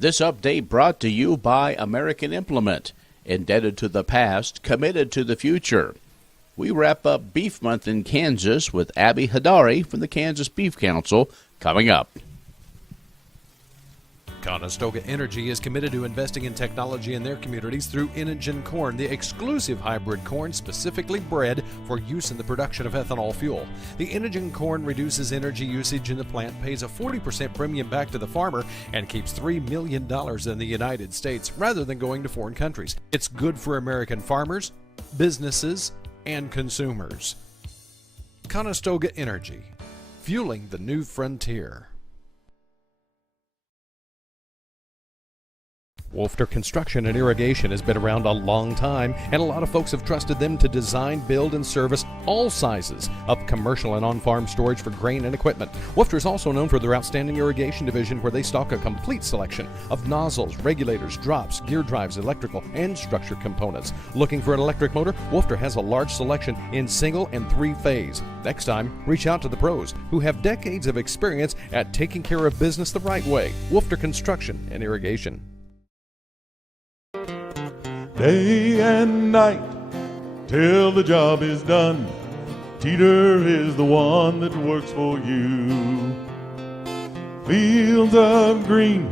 This update brought to you by American Implement. Indebted to the past, committed to the future. We wrap up Beef Month in Kansas with Abby Heidari from the Kansas Beef Council coming up. Conestoga Energy is committed to investing in technology in their communities through Inogen corn, the exclusive hybrid corn specifically bred for use in the production of ethanol fuel. The Inogen corn reduces energy usage in the plant, pays a 40% premium back to the farmer, and keeps $3 million in the United States rather than going to foreign countries. It's good for American farmers, businesses, and consumers. Conestoga Energy, fueling the new frontier. Wulfgar Construction and Irrigation has been around a long time, and a lot of folks have trusted them to design, build, and service all sizes of commercial and on-farm storage for grain and equipment. Wulfgar is also known for their outstanding irrigation division, where they stock a complete selection of nozzles, regulators, drops, gear drives, electrical, and structure components. Looking for an electric motor? Wulfgar has a large selection in single and three-phase. Next time, reach out to the pros who have decades of experience at taking care of business the right way. Wulfgar Construction and Irrigation. Day and night till the job is done, Teeter is the one that works for you. Fields of green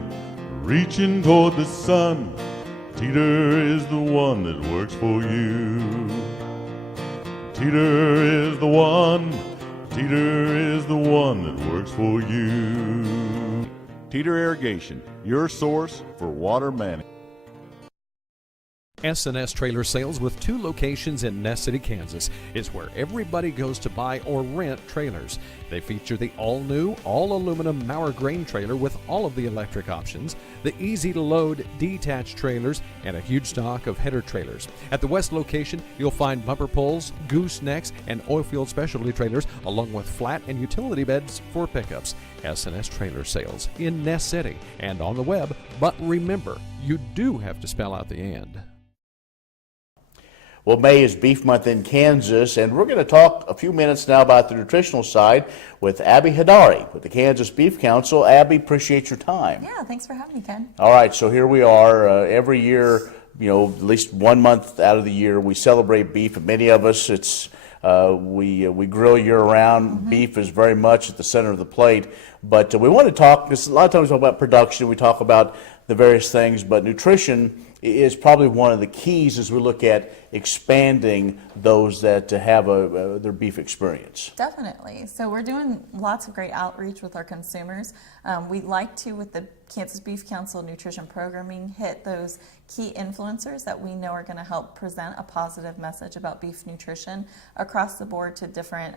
reaching toward the sun, Teeter is the one that works for you. Teeter is the one, Teeter is the one that works for you. Teeter Irrigation, your source for water management. SNS Trailer Sales, with 2 locations in Ness City, Kansas, is where everybody goes to buy or rent trailers. They feature the all-new, all-aluminum Mauer grain trailer with all of the electric options, the easy-to-load detached trailers, and a huge stock of header trailers. At the west location, you'll find bumper pulls, goosenecks, and oilfield specialty trailers, along with flat and utility beds for pickups. SNS Trailer Sales in Ness City and on the web, but remember, you do have to spell out the and. Well, May is Beef Month in Kansas, and we're going to talk a few minutes now about the nutritional side with Abby Heidari with the Kansas Beef Council. Abby, appreciate your time. Yeah, thanks for having me, Ken. All right, so here we are. Every year, at least 1 month out of the year, we celebrate beef. And many of us, we grill year-round. Mm-hmm. Beef is very much at the center of the plate. But we want to talk, because a lot of times we talk about production, we talk about the various things, but nutrition is probably one of the keys as we look at expanding those that have their beef experience. Definitely. So we're doing lots of great outreach with our consumers. We'd like to, with the Kansas Beef Council nutrition programming, hit those key influencers that we know are going to help present a positive message about beef nutrition across the board to different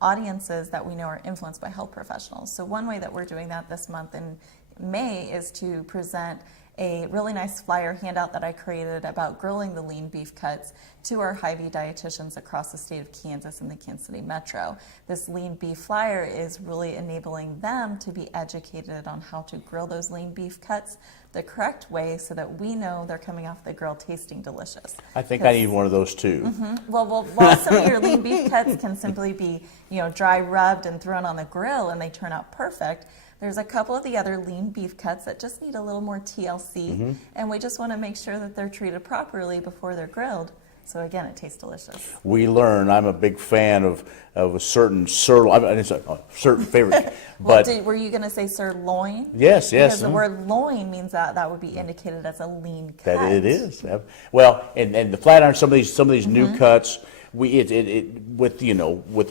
audiences that we know are influenced by health professionals. So one way that we're doing that this month in May is to present a really nice flyer handout that I created about grilling the lean beef cuts to our Hy-Vee dietitians across the state of Kansas and the Kansas City Metro. This lean beef flyer is really enabling them to be educated on how to grill those lean beef cuts the correct way so that we know they're coming off the grill tasting delicious. I think I need one of those too. Mm-hmm. Well, some of your lean beef cuts can simply be, dry rubbed and thrown on the grill and they turn out perfect. There's a couple of the other lean beef cuts that just need a little more TLC, and we just want to make sure that they're treated properly before they're grilled. So again, it tastes delicious. We learn. I'm a big fan of a certain sirloin. It's a certain favorite. Well, were you going to say sirloin? Yes. Because the word loin means that would be indicated as a lean cut. That it is. Well, and the flat iron, some of these new cuts, with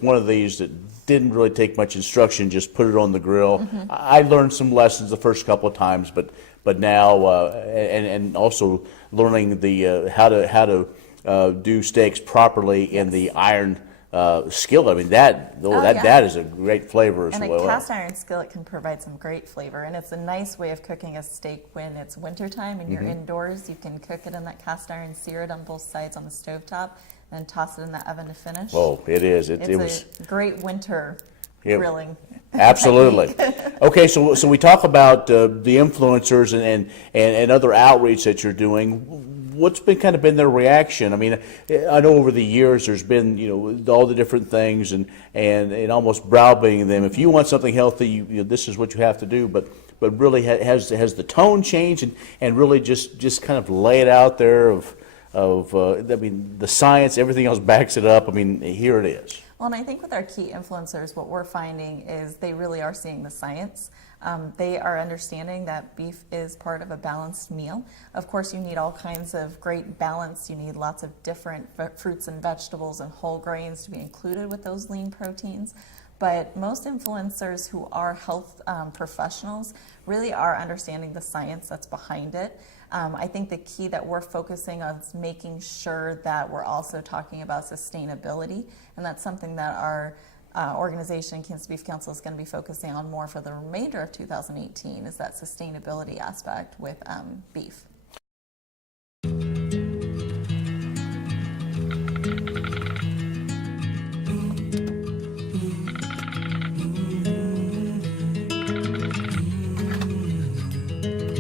one of these that didn't really take much instruction, just put it on the grill. I learned some lessons the first couple of times, but now and also learning the how to do steaks properly in the iron skillet. I mean that is a great flavor as well. And a cast iron skillet can provide some great flavor, and it's a nice way of cooking a steak when it's wintertime and you're indoors. You can cook it in that cast iron, sear it on both sides on the stovetop, and toss it in the oven to finish. Oh, it is. It was a great winter grilling. Absolutely. Okay, so we talk about the influencers and other outreach that you're doing. What's been their reaction? I mean, I know over the years there's been all the different things and almost browbeating them. If you want something healthy, this is what you have to do. But really has the tone changed and really just kind of lay it out there I mean, the science, everything else backs it up. I mean, here it is. Well, and I think with our key influencers, what we're finding is they really are seeing the science. They are understanding that beef is part of a balanced meal. Of course, you need all kinds of great balance. You need lots of different fruits and vegetables and whole grains to be included with those lean proteins. But most influencers who are health professionals really are understanding the science that's behind it. I think the key that we're focusing on is making sure that we're also talking about sustainability, and that's something that our organization, Kansas Beef Council, is going to be focusing on more for the remainder of 2018, is that sustainability aspect with beef.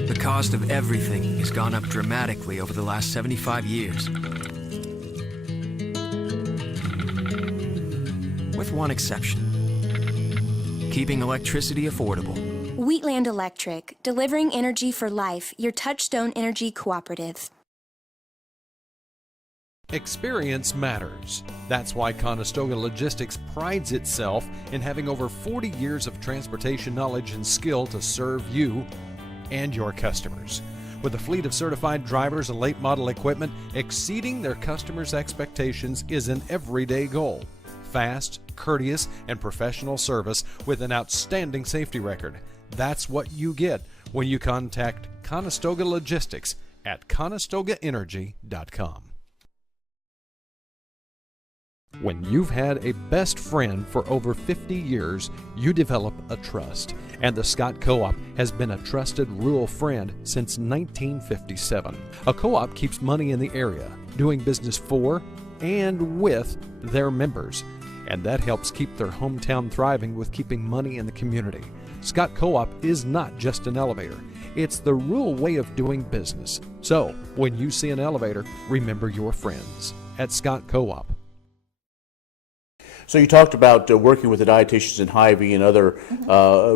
The cost of everything has gone up dramatically over the last 75 years. With one exception: keeping electricity affordable. Wheatland Electric, delivering energy for life, your Touchstone Energy Cooperative. Experience matters. That's why Conestoga Logistics prides itself in having over 40 years of transportation knowledge and skill to serve you and your customers. With a fleet of certified drivers and late model equipment, exceeding their customers' expectations is an everyday goal. Fast, courteous, and professional service with an outstanding safety record. That's what you get when you contact Conestoga Logistics at ConestogaEnergy.com. When you've had a best friend for over 50 years, you develop a trust. And the Scot Co-op has been a trusted rural friend since 1957. A co-op keeps money in the area, doing business for and with their members. And that helps keep their hometown thriving with keeping money in the community. Scot Co-op is not just an elevator. It's the rural way of doing business. So, when you see an elevator, remember your friends at Scot Co-op. So you talked about working with the dietitians in Hy-Vee and other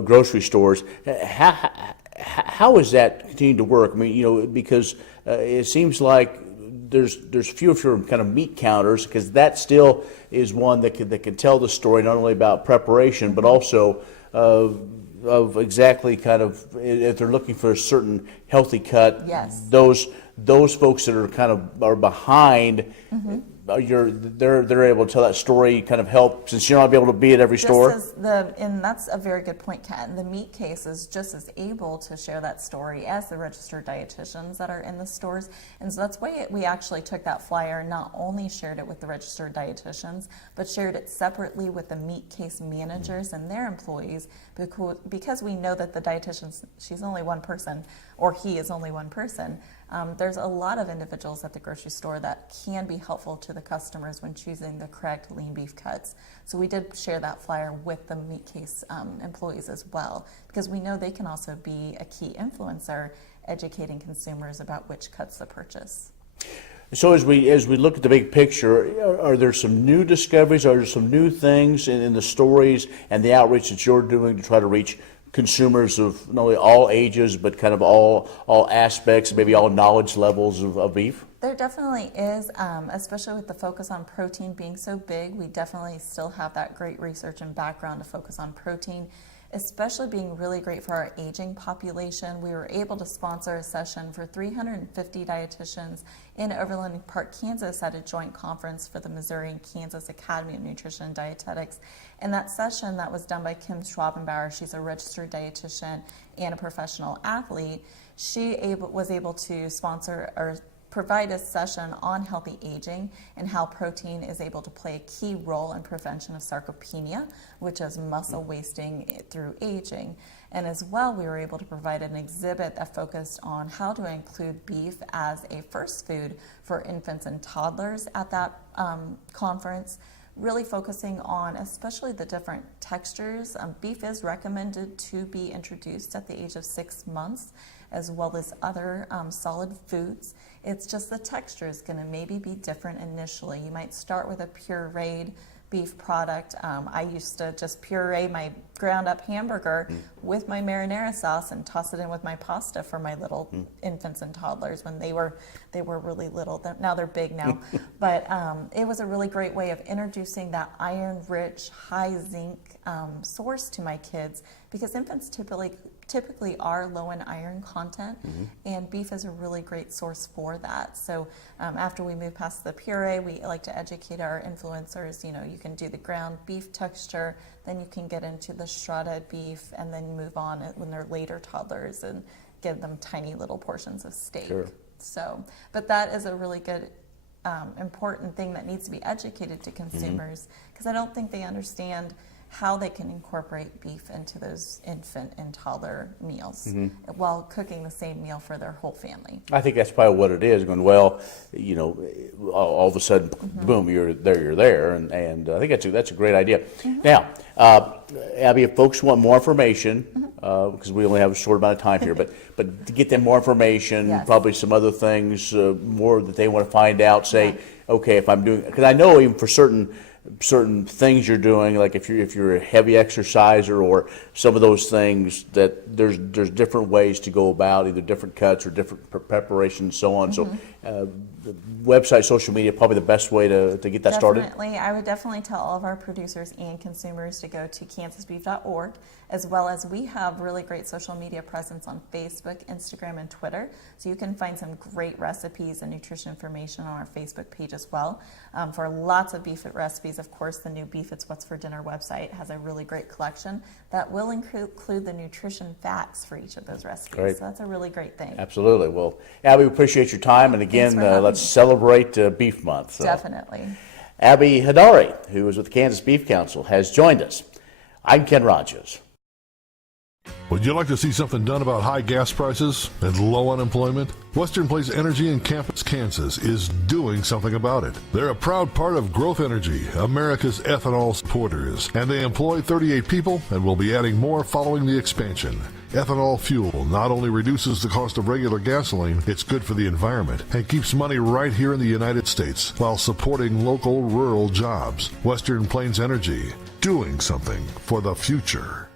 grocery stores. How is that continuing to work? I mean, because it seems like there's fewer kind of meat counters, because that still is one that can tell the story not only about preparation but also of exactly kind of if they're looking for a certain healthy cut. Yes. Those folks that are behind. They're able to tell that story, kind of help, since you're not able to be at every store. And that's a very good point, Ken. The meat case is just as able to share that story as the registered dietitians that are in the stores. And so that's why we actually took that flyer, not only shared it with the registered dietitians, but shared it separately with the meat case managers and their employees, because we know that the dietitian, she's only one person, or he is only one person. There's a lot of individuals at the grocery store that can be helpful to the customers when choosing the correct lean beef cuts. So we did share that flyer with the meat case employees as well, because we know they can also be a key influencer educating consumers about which cuts to purchase. So as we look at the big picture, are there some new discoveries? Are there some new things in the stories and the outreach that you're doing to try to reach consumers of not only all ages but kind of all aspects, maybe all knowledge levels of beef? There definitely is, especially with the focus on protein being so big. We definitely still have that great research and background to focus on protein, especially being really great for our aging population. We were able to sponsor a session for 350 dietitians in Overland Park, Kansas at a joint conference for the Missouri and Kansas Academy of Nutrition and Dietetics. And that session that was done by Kim Schwabenbauer, she's a registered dietitian and a professional athlete. She was able to sponsor or provide a session on healthy aging and how protein is able to play a key role in prevention of sarcopenia, which is muscle wasting through aging. And as well, we were able to provide an exhibit that focused on how to include beef as a first food for infants and toddlers at that conference, really focusing on especially the different textures. Beef is recommended to be introduced at the age of 6 months, as well as other solid foods. It's just the texture is going to maybe be different initially. You might start with a pureed beef product. I used to just puree my ground up hamburger with my marinara sauce and toss it in with my pasta for my little infants and toddlers when they were really little. Now they're big now. But it was a really great way of introducing that iron-rich, high zinc source to my kids, because infants typically are low in iron content, and beef is a really great source for that. So after we move past the puree, we like to educate our influencers. You know, you can do the ground beef texture, then you can get into the shredded beef, and then move on when they're later toddlers and give them tiny little portions of steak. Sure. So, but that is a really good important thing that needs to be educated to consumers, because I don't think they understand how they can incorporate beef into those infant and toddler meals while cooking the same meal for their whole family. I think that's probably what it is. Going, well, you know, all of a sudden, boom, you're there, and I think that's a great idea. Now, Abby, if folks want more information, because we only have a short amount of time here, but to get them more information, Yes. probably some other things more that they want to find out. Say, okay, if I'm doing, because I know even for certain things you're doing, like if you're a heavy exerciser or some of those things, that there's different ways to go about either different cuts or different preparations and so on. So the website, social media, probably the best way to get that started. Definitely. I would definitely tell all of our producers and consumers to go to kansasbeef.org, as well as we have really great social media presence on Facebook, Instagram, and Twitter. So you can find some great recipes and nutrition information on our Facebook page as well. For lots of beef recipes, of course, the new Beef It's What's for Dinner website has a really great collection that will include the nutrition facts for each of those recipes. Great. So that's a really great thing. Absolutely. Well, Abby, we appreciate your time, and again, Thanks for having let's me. celebrate Beef Month. So. Definitely. Abby Heidari, who is with the Kansas Beef Council, has joined us. I'm Ken Rogers. Would you like to see something done about high gas prices and low unemployment? Western Plains Energy in Campus, Kansas is doing something about it. They're a proud part of Growth Energy, America's ethanol supporters, and they employ 38 people and will be adding more following the expansion. Ethanol fuel not only reduces the cost of regular gasoline, it's good for the environment and keeps money right here in the United States while supporting local rural jobs. Western Plains Energy, doing something for the future.